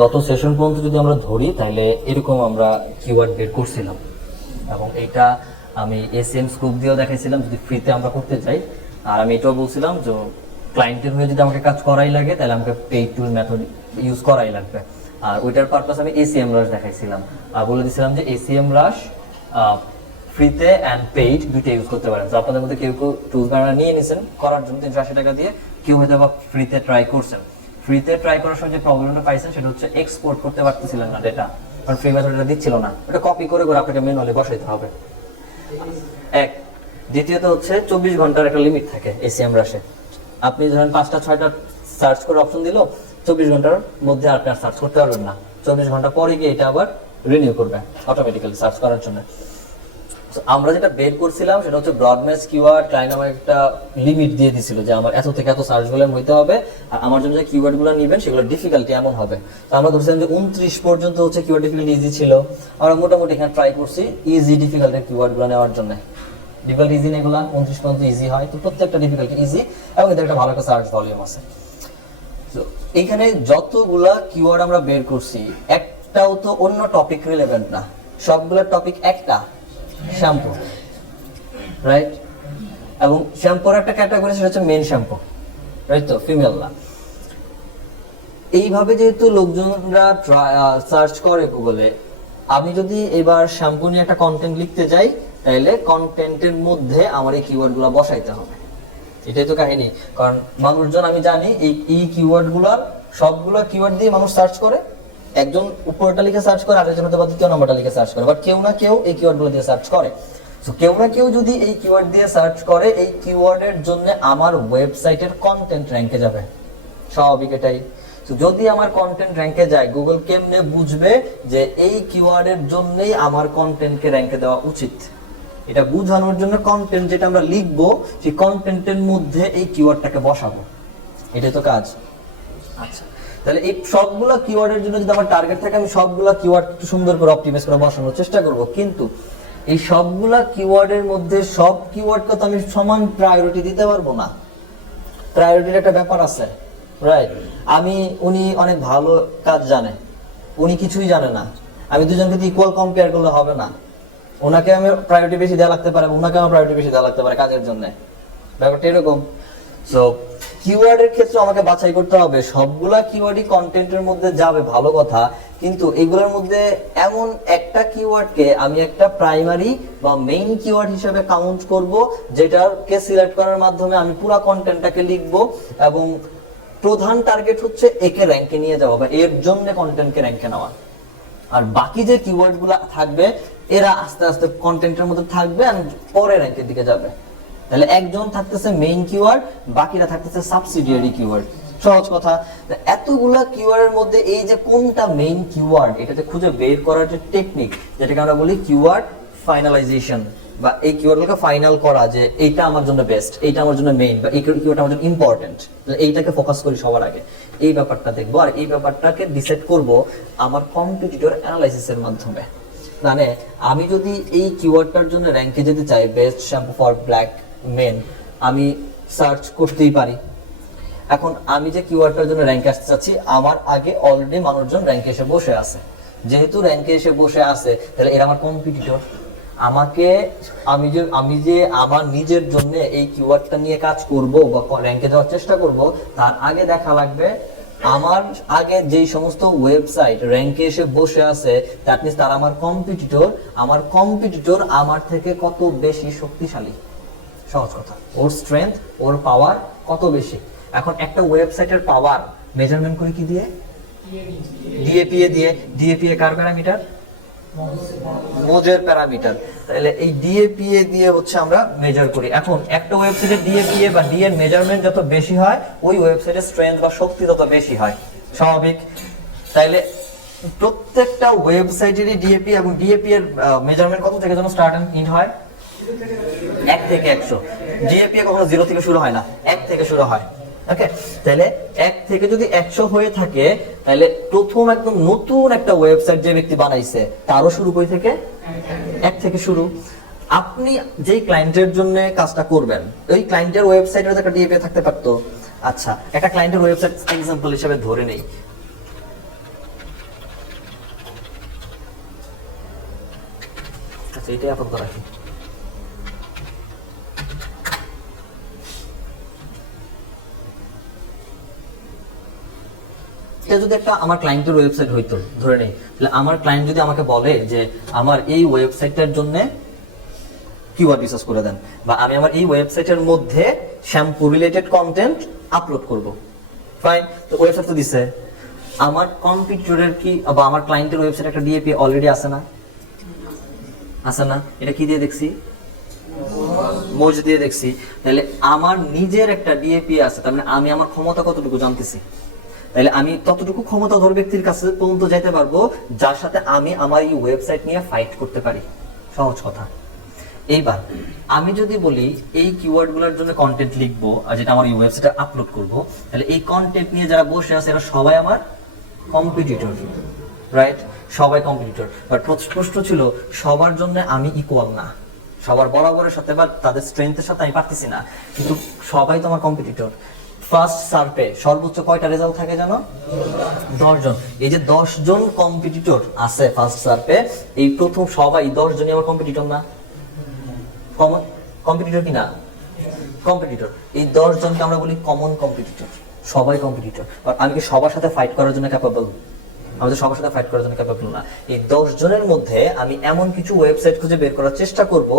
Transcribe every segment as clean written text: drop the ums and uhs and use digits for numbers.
গত সেশন পর্যন্ত যদি আমরা ধরি তাহলে এরকম আমরা কিওয়ার্ড বের করছিলাম এবং এটা আমি এসএম স্কোপ দিয়েও দেখাইছিলাম যদি ফ্রিতে আমরা করতে চাই। আর আমি এটাও বলছিলাম যে ক্লায়েন্টের হয়ে যদি আমাকে কাজ করাই লাগে তাহলে আমাকে পেইড টুল মেথড ইউজ করাই লাগবে। আর ওইটার পারপাস আমি এসিএম রাশ দেখাইছিলাম আর বলে দিয়েছিলাম যে এসিএম রাশ ফ্রিতে অ্যান্ড পেইড দুইটা ইউজ করতে পারেন। তো আপনাদের মধ্যে কেউ কেউ টুলস বানানো নিয়ে নিয়েছেন করার জন্য 380 টাকা দিয়ে, কেউ হয়তো বা ফ্রিতে ট্রাই করছেন। ফ্রিতে ট্রাই করার সময় যে প্রবলেমটা পাইছেন সেটা হচ্ছে এক্সপোর্ট করতে পারতেছিলেন না ডেটা, কারণ ফ্রি মেথডটা দিচ্ছিল না, ওটা কপি করে করে আপনাকে ম্যানুয়ালি বসাইতে হবে। এক দ্বিতীয়ত হচ্ছে 24 ঘন্টার একটা লিমিট থাকে এসিএম রাশে। আপনি ধরেন 5টা 6টা সার্চ করে অপশন দিল, 24 ঘন্টার মধ্যে আপনি আর সার্চ করতে পারবেন না। 24 ঘন্টা পরে গিয়ে এটা আবার রিনিউ করবে অটোমেটিক্যালি সার্চ করার জন্য। আমরা যেটা বের করছিলাম সেটা হচ্ছে ব্রডম্যাচ কিওয়ার্ড। ক্লায়েন্ট আমাকে একটা লিমিট দিয়ে দিছিল যে আমার এত থেকে এত সার্চ ভলিউম হইতে হবে আর আমার জন্য যে কিওয়ার্ডগুলো নেবেন সেগুলো ডিফিকাল্টি এমন হবে। তো আমরা ধরছিলাম যে 29 পর্যন্ত হচ্ছে কিওয়ার্ড ডিফিকাল্টি ইজি ছিল। আমরা মোটামুটি এখানে ট্রাই করছি ইজি ডিফিকাল্টের কিওয়ার্ডগুলো নেওয়ার জন্য। ডিফিকাল্ট ইজি এগুলো 29 পর্যন্ত ইজি হয়, তো প্রত্যেকটা ডিফিকাল্টি ইজি এবং এদের একটা ভালো একটা সার্চ ভলিউম আছে। তো এখানে যতগুলা কিওয়ার্ড আমরা বের করছি একটাও তো অন্য টপিক রিলেভেন্ট না, সবগুলা টপিক একটা শ্যাম্পু, রাইট? এবং শ্যাম্পুর একটা ক্যাটাগরি সেটা হচ্ছে মেন শ্যাম্পু, রাইট? তো ফিমেল না। এইভাবে যেহেতু লোকজনরা সার্চ করে গুগলে, আমি যদি এবার শ্যাম্পু নিয়ে একটা কন্টেন্ট লিখতে যাই তাহলে কন্টেন্টের মধ্যে আমার এই কিওয়ার্ডগুলো বসাইতে হবে। এটাই তো কাহিনী, কারণ মানুষজন আমি জানি এই কিওয়ার্ডগুলোর সবগুলো কিওয়ার্ড দিয়ে মানুষ সার্চ করে। একজন উপরটা লিখে সার্চ করে, আরেকজন হয়তো দ্বিতীয় নম্বরটা লিখে সার্চ করে, বাট কেউ না কেউ এই কিওয়ার্ডগুলো দিয়ে সার্চ করে। সো কেউ না কেউ যদি এই কিওয়ার্ড দিয়ে সার্চ করে, এই কিওয়ার্ডের জন্য আমার ওয়েবসাইটের কন্টেন্ট র্যাঙ্কে যাবে, স্বাভাবিক এটাই। তো যদি আমার কন্টেন্ট র্যাঙ্কে যায়, গুগল কেমনে বুঝবে যে এই কিওয়ার্ডের জন্যই আমার কন্টেন্টকে র্যাঙ্কে দেওয়া উচিত? এটা বোঝানোর জন্য কন্টেন্ট যেটা আমরা লিখবো সেই কন্টেন্টের মধ্যে এই কিওয়ার্ডটাকে বসাবো, এটাই তো কাজ। আচ্ছা, তাহলে এই সবগুলা কিওয়ার্ডের জন্য যদি আমার টার্গেট থাকে, আমি সবগুলা কিওয়ার্ড একটু সুন্দর করে অপটিমাইজ করে বসানোর চেষ্টা করব। কিন্তু এই সবগুলা কিওয়ার্ডের মধ্যে সব কিওয়ার্ডকে তো আমি সমান প্রায়োরিটি দিতে পারবো না। প্রায়োরিটির একটা ব্যাপার আছে, রাইট? উনি অনেক ভালো কাজ জানে, উনি কিছুই জানে না, আমি দুজনকে ইকুয়াল কম্পেয়ার করলে হবে না। ওনাকে আমি প্রায়োরিটি বেশি দেওয়া লাগতে পারে, ওনাকে আমার প্রায়োরিটি বেশি দেওয়া লাগতে পারে কাজের জন্য, ব্যাপারটা এরকম। সো কিওয়ার্ডের ক্ষেত্রে আমাকে বাছাই করতে হবে সবগুলা কিওয়ার্ডই কন্টেন্টের মধ্যে যাবে, ভালো কথা, কিন্তু এগুলোর মধ্যে এমন একটা কিওয়ার্ডকে আমি একটা প্রাইমারি বা মেইন কিওয়ার্ড হিসেবে কাউন্ট করব, যেটাকে সিলেক্ট করার মাধ্যমে আমি পুরো কন্টেন্টটাকে লিখব এবং প্রধান টার্গেট হচ্ছে একে র্যাঙ্কে নিয়ে যাওয়া বা এর জন্য কন্টেন্টকে র্যাঙ্কে নেওয়া। আর বাকি যে কিওয়ার্ডগুলো থাকবে এরা আস্তে আস্তে কন্টেন্টের মধ্যে থাকবে আর পরে র্যাঙ্কের দিকে যাবে। তাহলে একজন থাকতেছে মেইন কিওয়ার্ড, বাকিরা থাকতেছে সাবসিডিয়ারি কিওয়ার্ড। সহজ কথা। এতগুলা কিওয়ার্ডের মধ্যে এই যে কোনটা মেইন কিওয়ার্ড, এটাতে খুঁজে বের করার যে টেকনিক, যেটাকে আমরা বলি কিওয়ার্ড ফাইনালাইজেশন, বা এই কিওয়ার্ডগুলোকে ফাইনাল করা, যে এইটা আমার জন্য বেস্ট, এইটা আমার জন্য মেইন, বা এই কিওয়ার্ডটা আমার জন্য ইম্পর্টেন্ট, এইটাকে ফোকাস করি সবার আগে, এই ব্যাপারটা দেখবো। আর এই ব্যাপারটাকে ডিসাইড করব আমার কম্পিটিটর অ্যানালাইসিসের মাধ্যমে। মানে আমি যদি এই কিওয়ার্ডটার জন্য র্যাঙ্কে যেতে চাই, best shampoo for black men, আমি সার্চ করতেই পারি। এখন আমি যে কিওয়ার্ডটার জন্য র্যাঙ্কে আসতে চাচ্ছি, আমার আগে অলরেডি মানুষজন র্যাঙ্কে এসে বসে আছে। যেহেতু র্যাঙ্কে এসে বসে আছে, তাহলে এরা আমার কম্পিটিটর। আমি যে আমার নিজের জন্য এই কিওয়ার্ডটা নিয়ে কাজ করব বা র্যাঙ্কে যাওয়ার চেষ্টা করব, তার আগে দেখা লাগবে আমার আগে যেই সমস্ত ওয়েবসাইট র্যাঙ্কে এসে বসে আছে, দ্যাট মিন্স তারা আমার কম্পিটিটর। আমার কম্পিটিটর আমার থেকে কত বেশি শক্তিশালী, সহজ কথা, ওর স্ট্রেংথ, ওর পাওয়ার কত বেশি। এখন একটা ওয়েবসাইটের পাওয়ার মেজারমেন্ট করি কি দিয়ে? ডিএপিএ দিয়ে। ডিএপিএ কার প্যারামিটার? মোজের প্যারামিটার। তাহলে এই ডিএপিএ দিয়ে হচ্ছে আমরা মেজার করি। এখন একটা ওয়েবসাইটের ডিএপিএ বা ডি এর মেজারমেন্ট যত বেশি হয়, ওই ওয়েবসাইটের স্ট্রেংথ বা শক্তি তত বেশি হয়, স্বাভাবিক। তাইলে প্রত্যেকটা ওয়েবসাইটেরই ডিএপি এবং ডিএপি এর মেজারমেন্ট কত থেকে যেন স্টার্ট এন্ড এন্ড হয়? 1 থেকে 100। ডিএপিএ কখনো 0 থেকে শুরু হয় না, 1 থেকে শুরু হয়। ওকে, তাহলে 1 থেকে যদি 100 হয়ে থাকে, তাহলে প্রথম একদম নতুন একটা ওয়েবসাইট যে ব্যক্তি বানাইছে তারও শুরু কই থেকে? 1 থেকে শুরু। আপনি যেই ক্লায়েন্টের জন্য কাজটা করবেন, ওই ক্লায়েন্টের ওয়েবসাইটের একটা ডিএপিএ থাকতে পারতো। আচ্ছা, একটা ক্লায়েন্টের ওয়েবসাইট এক্সাম্পল হিসেবে ধরে নেই, এটাই আপাতত রাখি। এটা যদি একটা আমার ক্লায়েন্টের ওয়েবসাইট হইতো ধরে নেই, তাহলে আমার ক্লায়েন্ট যদি আমাকে বলে যে আমার এই ওয়েবসাইটটার জন্য কিওয়ার্ড রিসার্চ করে দেন, বা আমি আমার এই ওয়েবসাইটের মধ্যে শ্যাম্পু রিলেটেড কন্টেন্ট আপলোড করব, ফাইন। তো ওয়েবসাইট তো দিছে, আমার কম্পিটিটরের কি বা আমার ক্লায়েন্টের ওয়েবসাইট একটা ডিএপি অলরেডি আছে না? আছে না? এটা কি দিয়ে দেখছি? মোজ দিয়ে দেখছি। তাহলে আমার নিজের একটা ডিএপি আছে, তার মানে আমি আমার ক্ষমতা কতটুকু জানতেছি। তাহলে আমি ততটুকু ক্ষমতাধর ব্যক্তির কাছে পর্যন্ত যাইতে পারবো যার সাথে আমি আমার এই ওয়েবসাইট নিয়ে ফাইট করতে পারি। সহজ কথা। এইবার আমি যদি বলি এই কিওয়ার্ডগুলোর জন্য কন্টেন্ট লিখবো আর যেটা আমার এই ওয়েবসাইটে আপলোড করব, তাহলে এই কন্টেন্ট নিয়ে যারা বসে আছে এরা সবাই আমার কম্পিটিটর, রাইট? সবাই কম্পিটিটর। বাট প্রশ্ন ছিল সবার জন্য আমি ইকুয়াল না, সবার বরাবরের সাথে বা তাদের স্ট্রেংথের সাথে আমি পারতেছি না, কিন্তু সবাই তো আমার কম্পিটিটর। ফার্স্ট সার্ভে সর্বোচ্চ কয়টা রেজাল্ট থাকে জানো? 10 জন। এই যে 10 জন কম্পিটিটর আছে ফার্স্ট সার্ভে, এই প্রথম সবাই 10 জনই আমার কম্পিটিটর না? কমন কম্পিটিটর কি না? কম্পিটিটর। এই 10 জনকে আমরা বলি কমন কম্পিটিটর, সবাই কম্পিটিটর। আর আমি কি সবার সাথে ফাইট করার জন্য ক্যাপাবল? আমাদের সবার সাথে ফাইট করার জন্য ক্যাপাবল না। এই 10 জনের মধ্যে আমি এমন কিছু ওয়েবসাইট খুঁজে বের করার চেষ্টা করব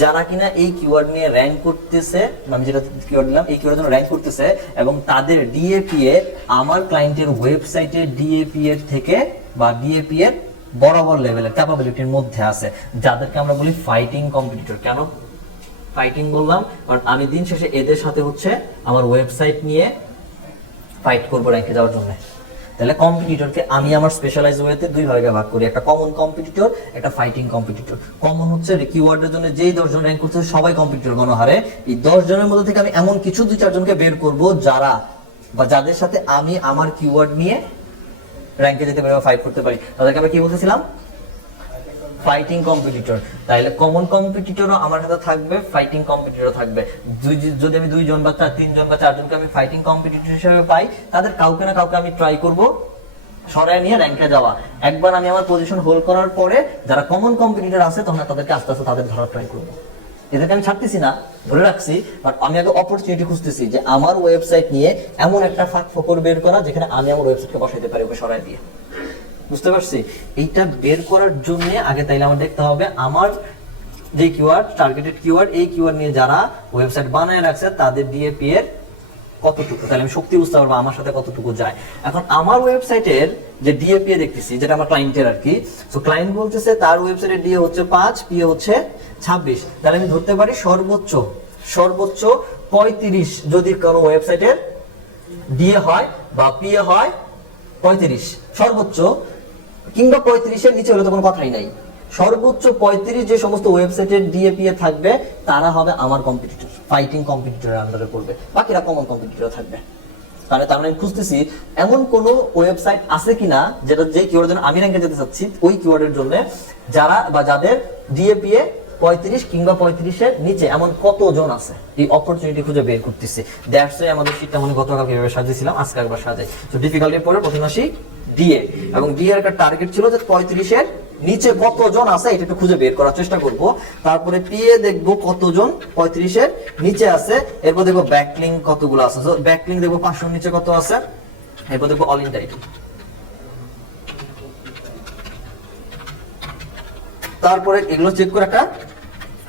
যারা কিনা এই কিওয়ার্ড নিয়ে র্যাঙ্ক করতেছে, আমি যেটা কিওয়ার্ড দিলাম এই কিওয়ার্ডের জন্য র্যাঙ্ক করতেছে, এবং তাদের ডিএপি এ আমার ক্লায়েন্টের ওয়েবসাইটে ডিএপি এর থেকে বা ডিএপি এর বরাবর লেভেলের ক্যাপাবিলিটির মধ্যে আছে, যাদেরকে আমরা বলি ফাইটিং কম্পিটিটর। কেন ফাইটিং বললাম? কারণ আমি দিন শেষে এদের সাথে হচ্ছে আমার ওয়েবসাইট নিয়ে ফাইট করবো র্যাঙ্কে যাওয়ার জন্য। তাহলে কম্পিটিটরকে আমি আমার স্পেশালাইজ ওয়েতে দুই ভাগে ভাগ করি, একটা কমন কম্পিটিটর, একটা ফাইটিং কম্পিটিটর। কমন হচ্ছে কিওয়ার্ডের জন্য যেই 10 জন র্যাঙ্ক করছে সবাই কম্পিটিটর গণহারে। এই 10 জনের মধ্যে থেকে আমি এমন কিছু 2-4 জনকে বের করব যারা বা যাদের সাথে আমি আমার কিওয়ার্ড নিয়ে র্যাঙ্কে যেতে পারি বা ফাইট করতে পারি, তাদেরকে আমরা কি বলতেছিলাম? Fighting competitor. তাহলে কমন কম্পিটিটরও আমার সাথে থাকবে, ফাইটিং কম্পিটিটরও থাকবে। যদি আমি 2 জন বা 3 জন বা 4 জনকে আমি ফাইটিং কম্পিটিটর হিসেবে পাই, তাদের কাউকে না কাউকে আমি ট্রাই করব সরায় নিয়ে র্যাঙ্কে যাওয়া। একবার আমি আমার পজিশন হোল্ড করার পরে যারা কমন কম্পিটিটর আছে তখন তাদেরকে আস্তে আস্তে তাদের ধরার ট্রাই করব। এদেরকে আমি ছাড়তেছি না, ধরে রাখছি, বাট আমি আগে অপরচুনিটি খুঁজতেছি যে আমার ওয়েবসাইট নিয়ে এমন একটা ফাঁক ফোকর বের করা যেখানে আমি আমার ওয়েবসাইটকে বসাইতে পারি ওকে সরায় দিয়ে। বুঝতে পারছি? এইটা বের করার জন্য আগে তাইলে আমার দেখতে হবে আমার যে কিওয়ার্ড টার্গেটেড কিওয়ার্ড, এই কিওয়ার্ড নিয়ে যারা ওয়েবসাইট বানায় রাখছে তাদের ডিএপি এর কতটুকু, তাহলে আমি শক্তি বুঝতে পারবো আমার সাথে কতটুকু যায়। এখন আমার ওয়েবসাইটের যে ডিএপি দেখতেছি, যেটা আমার ক্লায়েন্টের আর কি, সো ক্লায়েন্ট বলতেছে তার ওয়েবসাইটের ডিএ হচ্ছে 5, পি হচ্ছে 26, তাহলে আমি ধরতে পারি সর্বোচ্চ 35 যদি কোনো ওয়েবসাইটের ডিএ হয় বা পি হয় 35 সর্বোচ্চ, কিংবা 35-এর নিচে হলে তো কোনো কথাই নাই। সর্বোচ্চ 35 যে সমস্ত ওয়েবসাইটের ডিএপি এ থাকবে তারা হবে আমার কম্পিটিটর, ফাইটিং কম্পিটিটরের আন্ডারে পড়বে, বাকিরা কমন কম্পিটিটর থাকবে। তাহলে তার মানে খুঁজতেছি এমন কোন ওয়েবসাইট আছে কিনা যেটা যে কিওয়ার্ডের জন্য আমি র্যাঙ্কে যেতে চাচ্ছি, ওই কিওয়ার্ডের জন্য যারা বা যাদের ডিএপি এ 35 কিংবা 35-এর নিচে এমন কতজন আছে, এই অপরচুনিটি খুঁজে বের করতেছি। দ্যাটস ওয়াই আমাদের শীটটা মনে গতকাল কিভাবে সাজিয়েছিলাম আজকে একবার সাজাই। তো ডিফিকাল্টির পরে প্রথমে আসি ডিএ, এবং ডিএ এর একটা টার্গেট ছিল যে 35-এর নিচে কতজন আছে এটা একটু খুঁজে বের করার চেষ্টা করব। তারপরে পিএ দেখবো কতজন 35-এর নিচে আছে, এরপর দেখবো ব্যাকলিংক কতগুলো আছে, সো ব্যাকলিংক দেখবো 500-এর নিচে কত আছে, এরপর দেখবো অল ইন টাইটেল। তারপরে এগুলো চেক করে একটা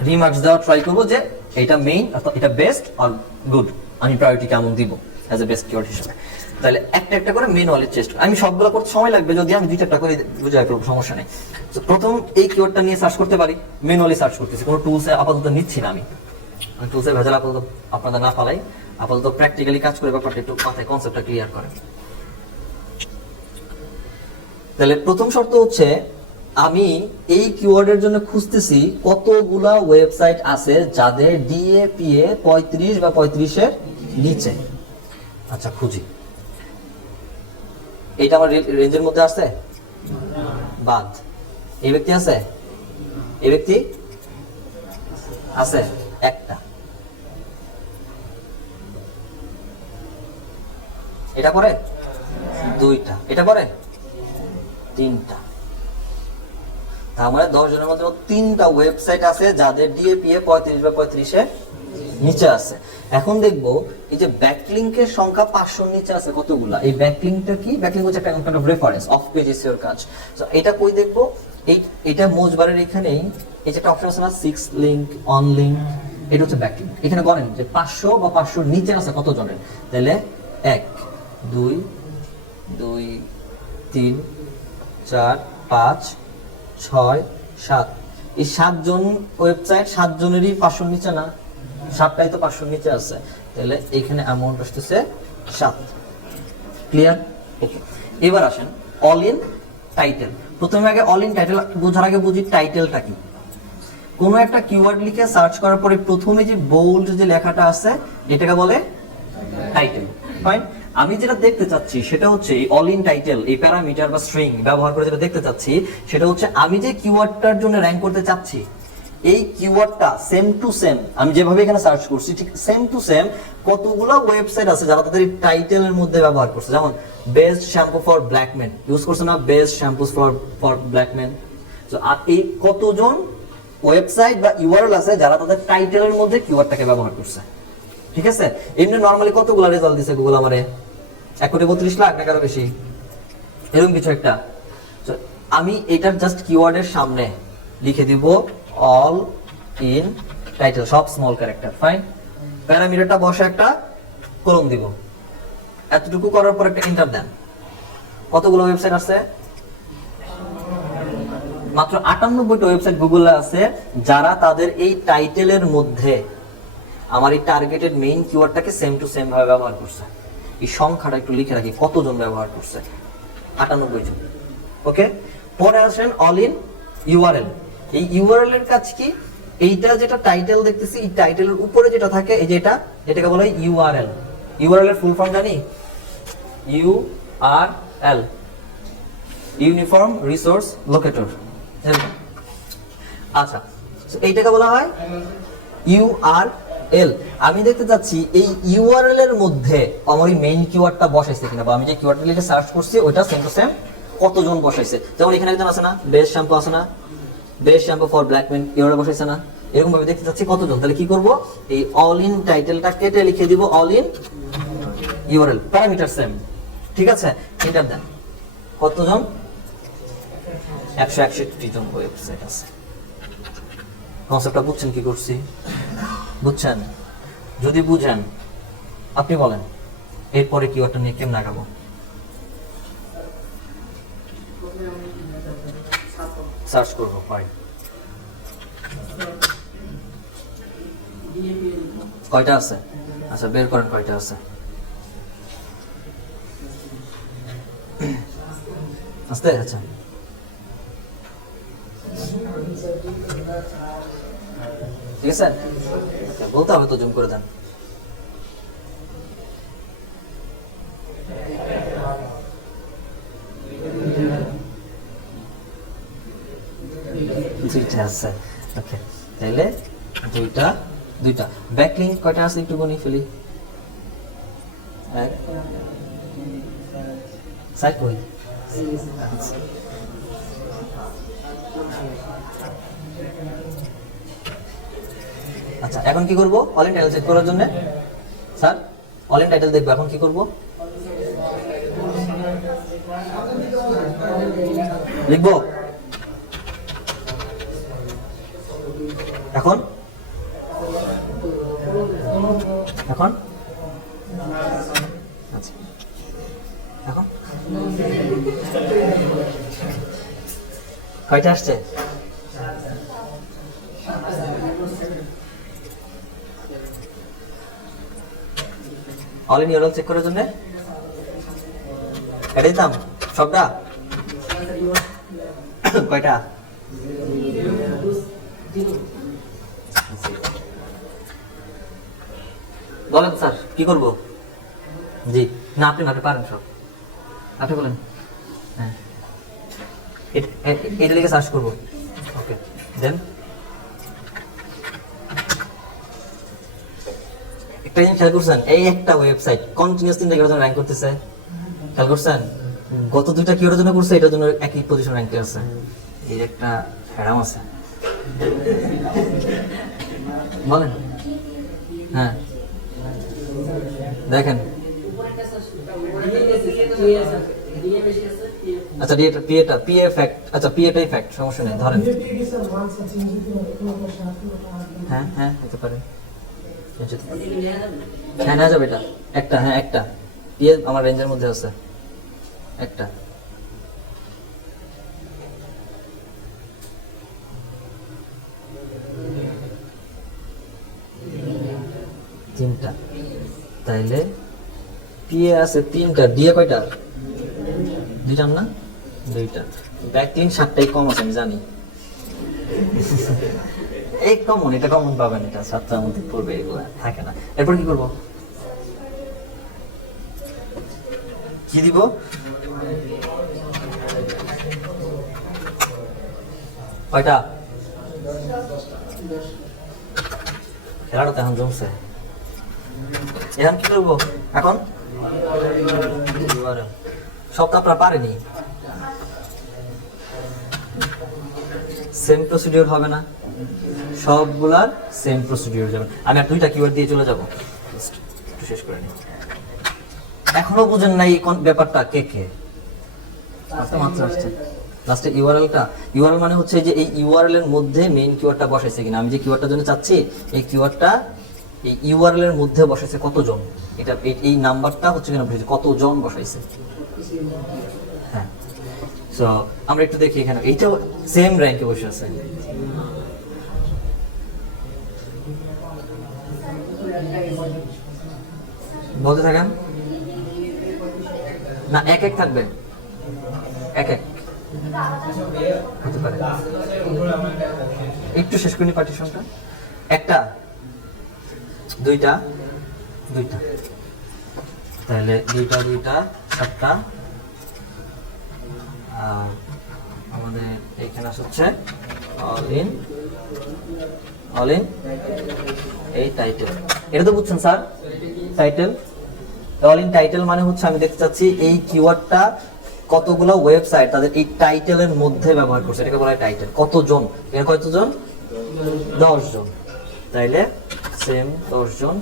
রিমার্কস দেওয়া ট্রাই করব যে এটা মেইন অথবা এটা বেস্ট অর গুড, আমি প্রায়োরিটি কেমন দিব অ্যাজ এ বেস্ট কিওয়ার্ড হিসেবে। তাহলে একটা একটা করে ম্যানুয়ালি চেষ্টা, আমি সবগুলো করতে সময় লাগবে, যদি আমি 2-4টা করে বুঝাই করব সমস্যা নেই। তো প্রথম এই কিওয়ার্ডটা নিয়ে সার্চ করতে পারি, ম্যানুয়ালি সার্চ করতেছি, কোনো টুলসে আপাতত নিচ্ছি না, আমি টুলসে ভেজাল আপাতত আপনাদের না পালাই, আপাতত প্র্যাকটিক্যালি কাজ করে ব্যাপারটা একটু মাথায় কনসেপ্টটা ক্লিয়ার করে। তাহলে প্রথম শর্ত হচ্ছে আমি এই কিওয়ার্ডের জন্য খুঁজতেছি কতগুলা ওয়েবসাইট আছে যাদের ডিএপিএ 35 বা 35-এর নিচে। আচ্ছা খুঁজি, এটা আমার রেঞ্জের মধ্যে আছে, বাদ। এই ব্যক্তি আছে, এই ব্যক্তি আছে একটা, এটা করে 2টা, এটা করে 3টা, তার মানে 10 জনের মধ্যে 3টা ওয়েবসাইট আছে যাদের ডিএপিএ 35/35 এর নিচে আছে। এখন দেখবো এই যে ব্যাকলিংকের সংখ্যা 500 এর নিচে আছে কতগুলা। এই ব্যাকলিংকটা কি? ব্যাকলিংক হচ্ছে একটা kind of reference, of page এসইওর কাজ। সো এটা কই দেখবো? এটা মোজবারের এখানেই এই যে একটা অপশন আছে না, 6 লিংক, অন লিংক, এটা হচ্ছে ব্যাকলিংক। এখানে বলেন যে 500 বা 500 এর নিচে আছে কত জনের, তাহলে 1 2 2 3 4 5 6 7, এই 7 জন ওয়েবসাইট 7 জনেরই 500 এর নিচে না, 7টাই তো 500 এর নিচে আছে, তাহলে এখানে অ্যামাউন্ট আসতেছে 7। ক্লিয়ার? ওকে, এবার আসেন অল ইন টাইটেল। প্রথমে আগে অল ইন টাইটেল বোঝার আগে বুঝি টাইটেলটা কি। কোন একটা কিওয়ার্ড লিখে সার্চ করার পরে প্রথমে যে বোল্ড যে লেখাটা আছে এটাকে বলে টাইটেল। ফাইন, আমি যেটা দেখতে চাচ্ছি সেটা হচ্ছে এই অল ইন টাইটেল, এই প্যারামিটার বা স্ট্রিং ব্যবহার করে যেটা দেখতে চাচ্ছি সেটা হচ্ছে আমি যে কিওয়ার্ডটার জন্য র‍্যাঙ্ক করতে চাচ্ছি এই কিওয়ার্ডটা সেম টু সেম আমি যেভাবে এখানে সার্চ করছি ঠিক সেম টু সেম কতগুলো ওয়েবসাইট আছে যারা তাদের টাইটেলের মধ্যে ব্যবহার করছে। যেমন best shampoo for black men use করছে না, best shampoos for black men. তো আর এই কতজন ওয়েবসাইট বা ইউআরএল আছে যারা তাদের টাইটেলের মধ্যে কিওয়ার্ডটাকে ব্যবহার করছে। ঠিক আছে, এমনি নরমালি কতগুলো রেজাল্ট দিছে গুগল আমারে? 1,32,00,000 না কারো বেশি, এরকম কিছু একটা। আমি এটার জাস্ট কিওয়ার্ডের সামনে লিখে দিব অল ইন টাইটেল, সব স্মল ক্যারেক্টার। ফাইন, প্যারামিটারটা বসে একটা কলম দিব, এতটুকু করার পর একটা এন্টার দেন। কতগুলো ওয়েবসাইট আছে? মাত্র 98টা ওয়েবসাইট গুগলে আছে যারা তাদের এই টাইটেলের মধ্যে আমার এই টার্গেটেড মেইন কিওয়ার্ডটাকে সেম টু সেম ভাবে ব্যবহার করছে। এই সংখ্যাটা একটু লিখে রাখি, কতজন ব্যবহার করছে? 98 জন। ওকে, পরে আসেন অল ইন ইউআরএল। এই ইউআরএল এর কাজ কি? এইটা যেটা টাইটেল দেখতেছি এই টাইটেলের উপরে যেটা থাকে এই যেটা, এটাকে বলা হয় ইউআরএল। ইউআরএল এর ফুল ফর্ম জানি? URL, uniform resource locator. আচ্ছা, এইটাকে বলা হয় ইউআরএল। আমি দেখতে চাচ্ছি এই ইউআরএল এর মধ্যে আমার এই মেইন কিওয়ার্ডটা বসাইছে কিনা, বা আমি যে কিওয়ার্ডটা লিখে সার্চ করছি ওটা সেম টু সেম কতজন বসাইছে। যেমন এখানে একজন আছে না, বেস্ট শ্যাম্পু আছে না, best shampoo for black men, কিওয়ার্ডটা বসাইছে না, এরকম ভাবে দেখতে চাচ্ছি কতজন। তাহলে কি করব? এই অল ইন টাইটেলটা কেটে লিখে দিব all in URL, parameter same. ঠিক আছে, এন্টার দেন। কতজন? 161 জন ওয়েবসাইট আছে। কনসেপ্টটা বুঝছেন কি করছি? বুঝছেন? যদি বুঝেন আপনি বলেন এরপরে কিওয়ার্ডটা নিয়ে কেমন আগাবো? সার্চ করব। ফাইন, কয়টা আছে? আচ্ছা বের করেন কয়টা আছে। আস্তে, আচ্ছা ঠিক আছে, বলতে হবে তো, জুম করে দেন। দুইটা আছে। ওকে, তাহলে দুইটা ব্যাকলিংক কয়টা আছে একটু গনি ফেলি। এক সাইড কই? আচ্ছা, এখন কি করব? অল ইন টাইটেল চেক করার জন্য স্যার অল ইন টাইটেল দেখব। এখন কি করব? লিখব। এখন এখন আচ্ছা, এখন কয়টা আসছে? অল ইন ইউআরএল চেক করার জন্য এটা দিতাম সবটা। কয়টা? বলেন স্যার কি করব? জি না, আপনি পারেন সব, আপনি বলেন। হ্যাঁ, এটা লিখে সার্চ করবো। ওকে, দেন একটা জিনিস খেয়াল করছেন, এই একটা ওয়েবসাইট কন্টিনিউয়াস 3টা কিওয়ার্ডের জন্য র‍্যাঙ্ক করতেছে। খেয়াল করছেন? গত 2টা কিওয়ার্ডের জন্য করছে, এটার জন্য একই পজিশন র‍্যাঙ্কে আছে। এই একটা ম্যাডাম আছে বলেন। হ্যাঁ দেখেন, আচ্ছা ডিএটা পিএটা পিএ ফ্যাক্ট, আচ্ছা পিএটাই ফ্যাক্ট, সমস্যা নেই ধরেন। হ্যাঁ হ্যাঁ হতে পারে, হ্যাঁ নেওয়া যাবে এটা একটা, হ্যাঁ একটা পিএ আমার রেঞ্জের মধ্যে আছে একটা। তিনটা, তাইলে পিএ আছে তিনটা, ডিএ কয়টা? দুইটা না, দুইটা। ব্যাকলিং 7টাই কম আছে আমি জানি। এই কমন, এটা কমন পাবেন, এটা 7টার মধ্যে পড়বে, এগুলো থাকে না। এরপর কি করব? কি দিব? কয়টা? খেলাটা তো এখন জমছে। এখন কি করবো? এখন সব তো আপনারা পারেনি, সেম প্রসিডিওর হবে না, সবগুলার সেম প্রসিডিওর যাবে। আমি আর দুইটা কিওয়ার্ড দিয়ে চলে যাবো, একটু শেষ করে নিই। এখনো বুঝেন নাই কোন ব্যাপারটা, কে কে মাত্র আসছে লাস্টে ইউআরএলটা। ইউআরএল মানে হচ্ছে যে এই ইউআরএল এর মধ্যে মেইন কিওয়ার্ডটা বসাইছে কিনা। আমি যে কিওয়ার্ডটার জন্য চাচ্ছি, এই কিওয়ার্ডটা এই ইউআরএল এর মধ্যে বসাইছে কতজন, এটা এই নাম্বারটা হচ্ছে কিনা বুঝেছি কতজন বসাইছে। হ্যাঁ, সো আমরা একটু দেখি এখানে, এইটাও সেম র্যাঙ্কে বসে আছে। বলতে থাকেন না, এক এক থাকবে, এক এক হতে পারে। একটু শেষ করিনি পার্টিশনটা। একটা, দুইটা, দুইটা, তাহলে দুইটা দুইটা 7টা। আর আমাদের এখানে হচ্ছে অল ইন এই টাইটেল। এটা তো বুঝছেন sir, title. All in title মানে হচ্ছে আমি দেখতে চাচ্ছি এই কিওয়ার্ডটা কতগুলো ওয়েবসাইট তাদের এই টাইটেলের মধ্যে ব্যবহার করছে, এটাকে বলা হয় টাইটেল। কতজন, এর কতজন? 10 জন, তাইলে সেম 10 জন।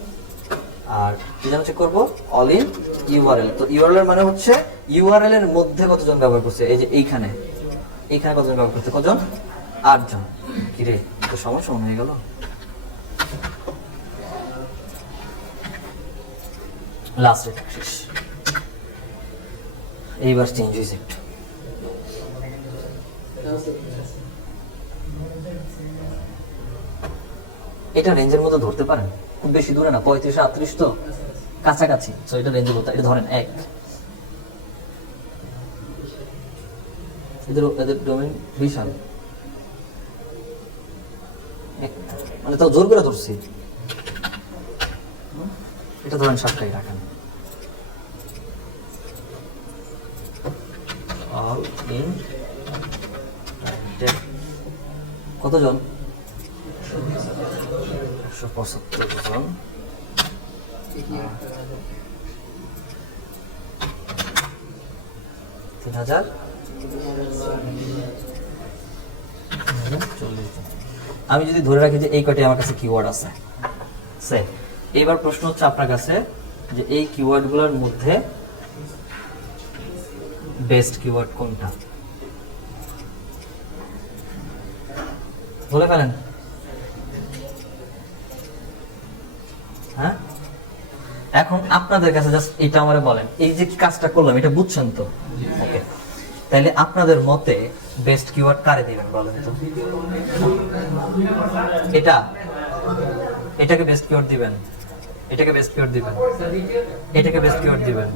আর কি যেন চেক করবো? All in URL. তো ইউআরএল এর মানে হচ্ছে ইউআরএল এর মধ্যে কতজন ব্যবহার করছে, এই যে এইখানে কতজন ব্যবহার করছে, কতজন? 8 জন। কি রে, তো সমস্যা হয়ে গেল। লাস্ট এটা শেষ, এইবার চেঞ্জ হয়েছে একটু। এটা রেঞ্জের মধ্যে ধরতে পারেন, খুব বেশি দূরে না, 35-38 তো কাছাকাছি। সো এটা রেঞ্জের মধ্যে, এটা ধরেন 1। এদের ডোমেইন বিশাল, মানে তাও জোর করে ধরছি। এটা ধরেন 7টাই রাখেন। অল ইন টাইটেল কতজন? 175 জন। 3040 জন। আমি যদি ধরে রাখি যে এই কয়টাই আমার কাছে কিওয়ার্ড আছে, এবার প্রশ্ন হচ্ছে আপনার কাছে যে এই কিওয়ার্ডগুলোর মধ্যে বেস্ট কিওয়ার্ড কোনটা, বলে ফেলেন। হ্যাঁ, এখন আপনাদের কাছে জাস্ট এটা আমারে বলেন, এই যে কাজটা করলাম এটা বুঝছেন তো? ওকে, তাহলে আপনাদের মতে বেস্ট কিওয়ার্ড কারে দিবেন বলেন তো? এটাকে বেস্ট কিওয়ার্ড দিবেন, এটাকে বেস্ট কিওয়ার্ড দিবেন, এটাকে বেস্ট কিওয়ার্ড দিবেন।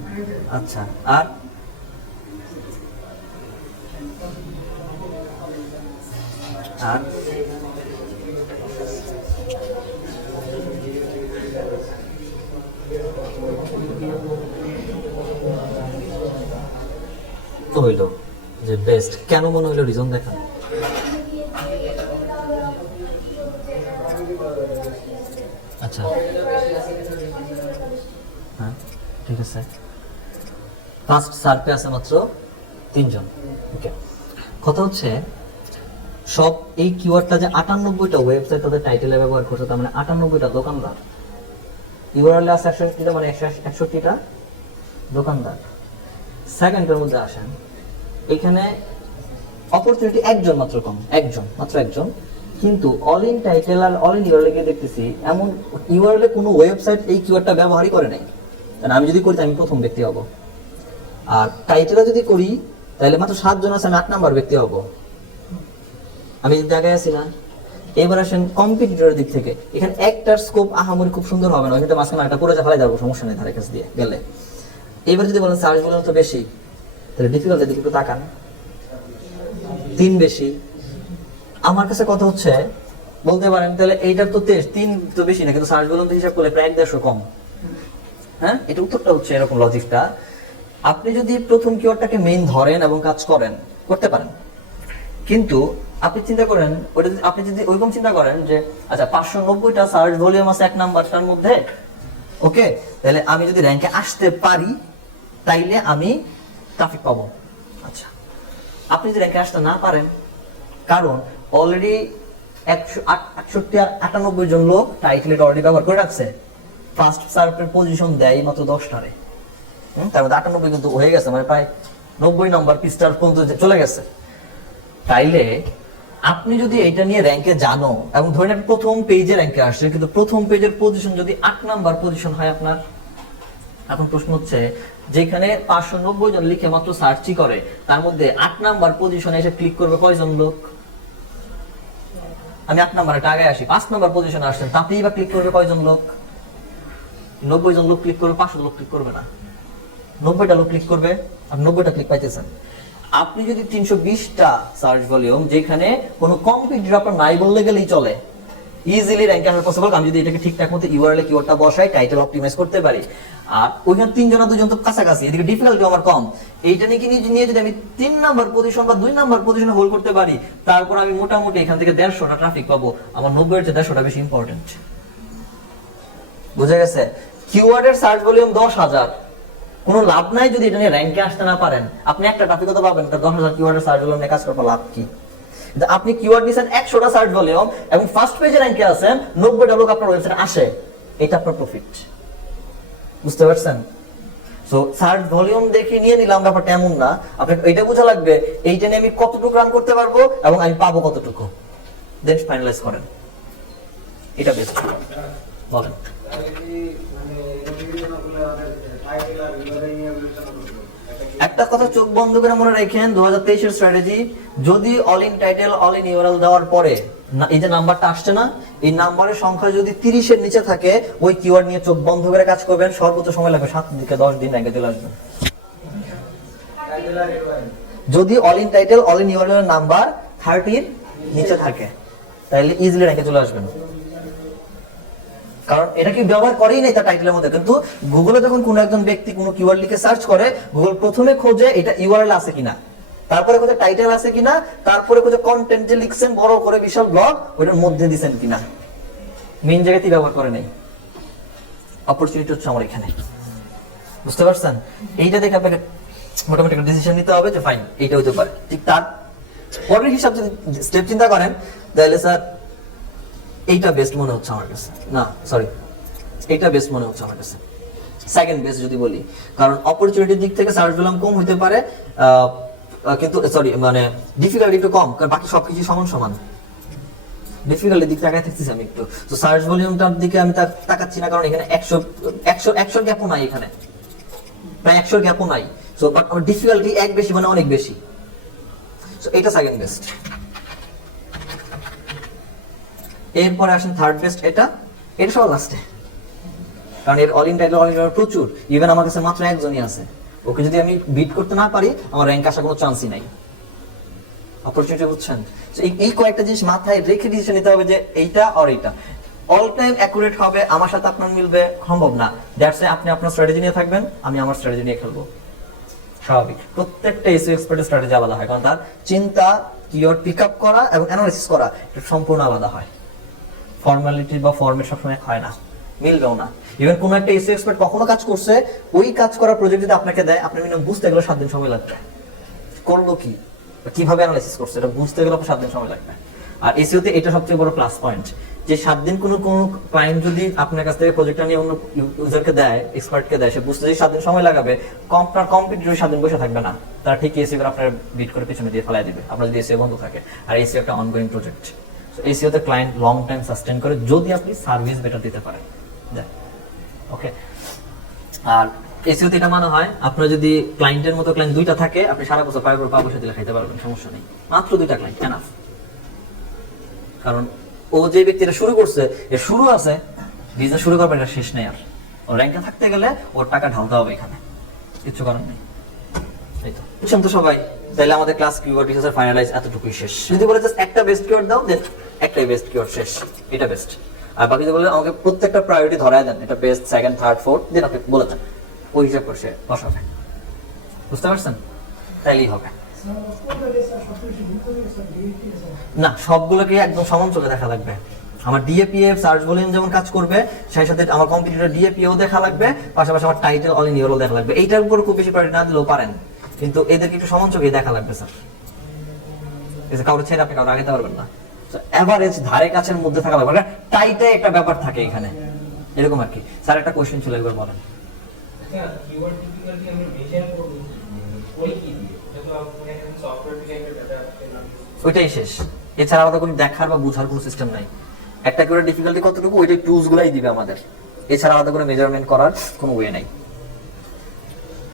আচ্ছা, আর আর তো হইলো যে বেস্ট। কেন মনে হইলো, রিজন দেখান। আচ্ছা, হ্যাঁ ঠিক আছে। ফার্স্ট সার্ভে আছে মাত্র 3 জন। ওকে, কথা হচ্ছে সব এই কিওয়ার্ডটা যে 98টা ওয়েবসাইট তাদের টাইটেলে ব্যবহার করছে, তার মানে 98টা দোকানদার, ইউআরএল আছে 61টা, মানে 61টা দোকানদার। সেকেন্ডের মধ্যে আসেন, এখানে অপরচুনিটি একজন মাত্র কম, মাত্র একজন, কিন্তু অল ইন টাইটেল আর অল ইন ইউআরএল কে দেখতেছি এমন ইউআরএল এ কোনো ওয়েবসাইট এই কিওয়ার্ডটা ব্যবহারই করে নাই। কারণ আমি যদি করি আমি প্রথম ব্যক্তি হব, আর টাইটেলে যদি করি তাহলে মাত্র 7 জন আছে, আমি 8 নাম্বার ব্যক্তি হব। আমি জায়গায় আছি না? এবার আসেন কম্পিটিটরের দিক থেকে, এখানে একটার স্কোপ আহামরি খুব সুন্দর হবে না, ওইখানে মাঝখানে একটা পড়ে ফেলাই যাবো, সমস্যা নেই ধারে কাছে দিয়ে গেলে। এবার যদি বলেন সার্চ ভলিউম তো বেশি, তাহলে ডিফিকাল্টের দিকে একটু তাকান, 3 বেশি। আমার কাছে কথা হচ্ছে বলতে পারেন তাহলে এইটার তো 3 তো বেশি না, কিন্তু সার্চ ভলিউম হিসাব করলে প্রায় 1.5 কম। হ্যাঁ, এটা উত্তরটা হচ্ছে এরকম লজিকটা। আপনি যদি প্রথম কিওয়ার্ডটাকে মেইন ধরেন এবং কাজ করেন, করতে পারেন, কিন্তু আপনি চিন্তা করেন ওটা, আপনি যদি ওইরকম চিন্তা করেন যে আচ্ছা 590টা সার্চ ভলিউম আছে এক নাম্বারটার মধ্যে, ওকে, তাহলে আমি যদি র্যাঙ্কে আসতে পারি তাইলে আমি ট্রাফিক পাবো। আচ্ছা, আপনি যদি র্যাঙ্কে আসতে না পারেন, কারণ অলরেডি 168 আর 98 জন লোক টাইটেল অলরেডি ব্যবহার করে রাখছে, ফার্স্ট সার্ভের পজিশন দেয় মাত্র 10টারে, তার মধ্যে 98 কিন্তু হয়ে গেছে, মানে প্রায় 90 নম্বর পৃষ্ঠার পর্যন্ত চলে গেছে। তাইলে আপনি যদি এটা নিয়ে র্যাঙ্কে জানো এবং ধরে নেন প্রথম পেজে র্যাঙ্কে আসছে, কিন্তু প্রথম পেজের পজিশন যদি 8 নাম্বার পজিশন হয় আপনার, এখন প্রশ্ন হচ্ছে যেখানে 590 জন লিখে মাত্র সার্চই করে, তার মধ্যে 8 নাম্বার পজিশনে এসে ক্লিক করবে কয়জন লোক? আমি 8 নাম্বার একটা আগে আসি, 5 নাম্বার পজিশনে আসছেন, তাতেই বা ক্লিক করবে কয়জন লোক? 90 জন লোক ক্লিক করবে, 500 লোক ক্লিক করবে না, 90টা লোক ক্লিক করবে, আর 90টা ক্লিক পাইতেছেন। আপনি যদি 320টা সার্চ ভলিউম যেখানে কোনো কম্পিটিটর আপনার নাই বললে গেলেই চলে, ইজিলি র্যাঙ্ক আসার পসিবল, আমি যদি এটাকে ঠিকঠাক মতো ইউআরএল কিওয়ার্ডটা বসাই, টাইটেল অপটিমাইজ করতে পারি, আর ওইখানে 3 জন 2 জন তো কাছাকাছি, এদিকে ডিফিকাল্টি আমার কম, এইটা নিয়ে যদি আমি 3 নাম্বার পজিশন বা 2 নাম্বার পজিশনে হোল্ড করতে পারি, তারপর আমি মোটামুটি এখান থেকে 150টা ট্রাফিক পাবো, আমার 90 এর চেয়ে 150টা বেশি ইম্পর্টেন্ট। বুঝা গেছে? কিওয়ার্ডের সার্চ ভলিউম 10,000, কোনো লাভ নাই যদি এটা নিয়ে র্যাঙ্কে আসতে না পারেন। আপনি একটা ট্রাফিক কত পাবেন, তার 10,000 কিওয়ার্ডের সার্চ ভলিউম নিয়ে কাজ করার লাভ কি? আপনি কিওয়ার্ড নিছেন 100টা সার্চ ভলিউম এবং ফার্স্ট পেজে র্যাঙ্কে আছেন, 90টা লোক আপনার ওয়েবসাইটে আসে, এটা আপনার প্রফিট। বুঝতে পারছেন? সো সার্চ ভলিউম দেখে নিয়ে নিলাম ব্যাপারটা এমন না, আপনাকে এটা বোঝা লাগবে এইটা নিয়ে আমি কতটুকু রান করতে পারবো এবং আমি পাবো কতটুকু, দেন ফাইনালাইজ করেন, এটা বেস্ট। বলেন। একটা কথা চোখ বন্ধ করে মনে রাখেন, 2023 এর স্ট্র্যাটেজি, যদি all in title all in URL দেওয়ার পরে এই যে নাম্বারটা আসছে না, এই নাম্বারের সংখ্যা যদি 30 এর নিচে থাকে, ওই কিওয়ার্ড নিয়ে চোখ বন্ধ করে কাজ করবেন, সর্বোচ্চ সময় লাগবে 7 থেকে 10 দিন র্যাঙ্কে চলে আসবেন। যদি all in title all in URL এর নাম্বার 30 এর নিচে থাকে, তাহলে ইজিলি র্যাঙ্কে চলে আসবেন। কারণ এটা কি ব্যবহার করেই নাই তার টাইটেলের মধ্যে, কিন্তু গুগলে যখন কোনো একজন ব্যক্তি কোনো কিওয়ার্ড লিখে সার্চ করে, গুগল প্রথমে খোঁজে এটা ইউআরএল আছে কিনা, তারপরে খোঁজে টাইটেল আছে কিনা, তারপরে খোঁজে কন্টেন্ট যে লিখছেন বড় করে বিশাল ব্লগ ওইটার মধ্যে দিবেন কিনা, মেইন জায়গাতেই ব্যবহার করে নাই। অপরচুনিটি হচ্ছে আমার এখানে, বুঝতে পারছেন? এইটা দেখে আপনাকে মোটামুটি একটা ডিসিশন নিতে হবে যে ফাইন এইটা হতে পারে। ঠিক তার পরের হিসাব যদি স্টেপ চিন্তা করেন, তাহলে স্যার এইটা বেস্ট মনে হচ্ছে আমার কাছে, না সরি এইটা বেস্ট মনে হচ্ছে আমার কাছে, সেকেন্ড বেস্ট যদি বলি, কারণ অপরচুনিটির দিক থেকে সার্চ ভলিউম কম হতে পারে, কিন্তু সরি মানে ডিফিকাল্টি একটু কম, কারণ বাকি সবকিছু সমান সমান। ডিফিকাল্টির দিক তাকায় থাকতেছি আমি একটু, তো সার্চ ভলিউমটার দিকে আমি তাকাচ্ছি না, কারণ এখানে 100 গ্যাপও নাই, এখানে প্রায় 100 গ্যাপও নাই। সো বাট আমার ডিফিকাল্টি এক বেশি মানে অনেক বেশি, সো এটা সেকেন্ড বেস্ট। এরপরে আসেন থার্ড বেস্ট, এটা সবার লাস্টে, কারণ এর all in title all in প্রচুর, ইভেন আমার কাছে মাত্র একজনই আছে, ওকে যদি আমি বিট করতে না পারি আমার র্যাঙ্ক আসার কোনো চান্সই নাই। অপরচুনিটি বুঝছেন? এই কয়েকটা জিনিস মাথায় রেখে ডিসিশন নিতে হবে যে এইটা আর এইটা অল টাইম অ্যাকুরেট হবে আমার সাথে আপনার মিলবে সম্ভব না। দ্যাটস আপনি আপনার স্ট্র্যাটেজি নিয়ে থাকবেন, আমি আমার স্ট্র্যাটেজি নিয়ে খেলবো, স্বাভাবিক। প্রত্যেকটা এসইও এক্সপার্টের স্ট্র্যাটেজি আলাদা হয়, কারণ তার চিন্তা, কিওয়ার্ড পিক আপ করা এবং অ্যানালাইসিস করা এটা সম্পূর্ণ আলাদা হয়। ফর্মালিটি বা ফর্মেট সবসময় হয় না, মিলবেও না। ইভেন কোনো একটা এসইও এক্সপার্ট কখনো কাজ করছে, ওই কাজ করার প্রজেক্ট যদি আপনাকে দেয়, আপনি মিনিমাম বুঝতে গেলে 7 দিন সময় লাগবে, করলো কি কিভাবে অ্যানালাইসিস করছে এটা বুঝতে গেলে 7 দিন সময় লাগবে। আর এসইও তে এটা সবচেয়ে বড় প্লাস পয়েন্ট, যে 7 দিন কোনো ক্লায়েন্ট যদি আপনার কাছ থেকে প্রজেক্টটা নিয়ে অন্য ইউজারকে দেয়, এক্সপার্টকে দেয়, সে বুঝতে যদি 7 দিন সময় লাগাবে, আপনার কম্পিটিটর 7 দিন বসে থাকবে না, তারা ঠিক এসইও আপনার বিট করে পিছনে দিয়ে ফেলাই দিবে আপনার যদি এসইও বন্ধ থাকে। আর এসইও একটা অনগোয়িং প্রজেক্ট, এসইও তে ক্লায়েন্ট লং টাইম সাস্টেইন করে যদি আপনি সার্ভিস বেটার দিতে পারেন। ওকে, আর এসইও তে এটা মানে হয় আপনার যদি ক্লায়েন্টের মতো ক্লায়েন্ট 2টা থাকে, আপনি সারা বছর পার পয়সা দিলে খাইতে পারবেন, সমস্যা নেই। মাত্র 2টা ক্লায়েন্ট এনাফ। কারণ ও যে ব্যক্তিটা শুরু করছে, এর শুরু আছে, বিজনেস শুরু করবে, এটা শেষ নেই। আর ওর র্যাঙ্কে থাকতে গেলে ওর টাকা ঢালতে হবে, এখানে কিছু করার নেই। এই তো বুঝছেন তো সবাই? তাহলে আমাদের ক্লাস কিওয়ার্ড রিসার্চের ফাইনালাইজ এতটুকুই শেষ। যদি বলে জাস্ট একটা বেস্ট কিওয়ার্ড দাও, দেন একটাই বেস্ট কিওয়ার্ড, শেষ, এটা বেস্ট। আর বাকি যে বলে আমাকে প্রত্যেকটা প্রায়োরিটি ধরায় দেন, এটা বেস্ট, সেকেন্ড, থার্ড, ফোর্থ, দেন আপনি বলে দেন, ওই হিসাব করে সে বসাবে। বুঝতে পারছেন? তাইলেই হবে না, সবগুলোকে একদম সমান চোখে দেখা লাগবে। আমার ডিএপিএফ সার্চ ভলিউম যেমন কাজ করবে, সেই সাথে আমার কম্পিটিটর ডিএপিও দেখা লাগবে, পাশাপাশি আমার টাইটেল অল ইন ইউরো দেখা লাগবে। এইটার উপর খুব বেশি প্রায়োরিটি না দিলেও পারেন, কিন্তু এদেরকে একটু সমান চোখে দেখা লাগবে স্যার। কাউকে ছেড়ে আপনি কাউকে আগাতে পারবেন না। এভারেজ ধারে কাছের মধ্যে থাকা লাগবে, টাইটে একটা ব্যাপার থাকে এখানে, এরকম আর কি। স্যার একটা কোশ্চেন ছিল, একবার বলেন। কিওয়ার্ড ডিফিকাল্টি আমি মেজার করব ওই কি দিয়ে, যত আপনি এখন সফটওয়্যার ডিজাইনের ডাটা ওইটাই শেষ, এছাড়া আলাদা কোনো দেখার বা বোঝার কোনো সিস্টেম নাই। একটা কিওয়ার্ড ডিফিকাল্টি কতটুকু, ওইটাই টুলস গুলাই দিবে আমাদের, এছাড়া আলাদা করে মেজারমেন্ট করার কোনো ওয়ে নাই।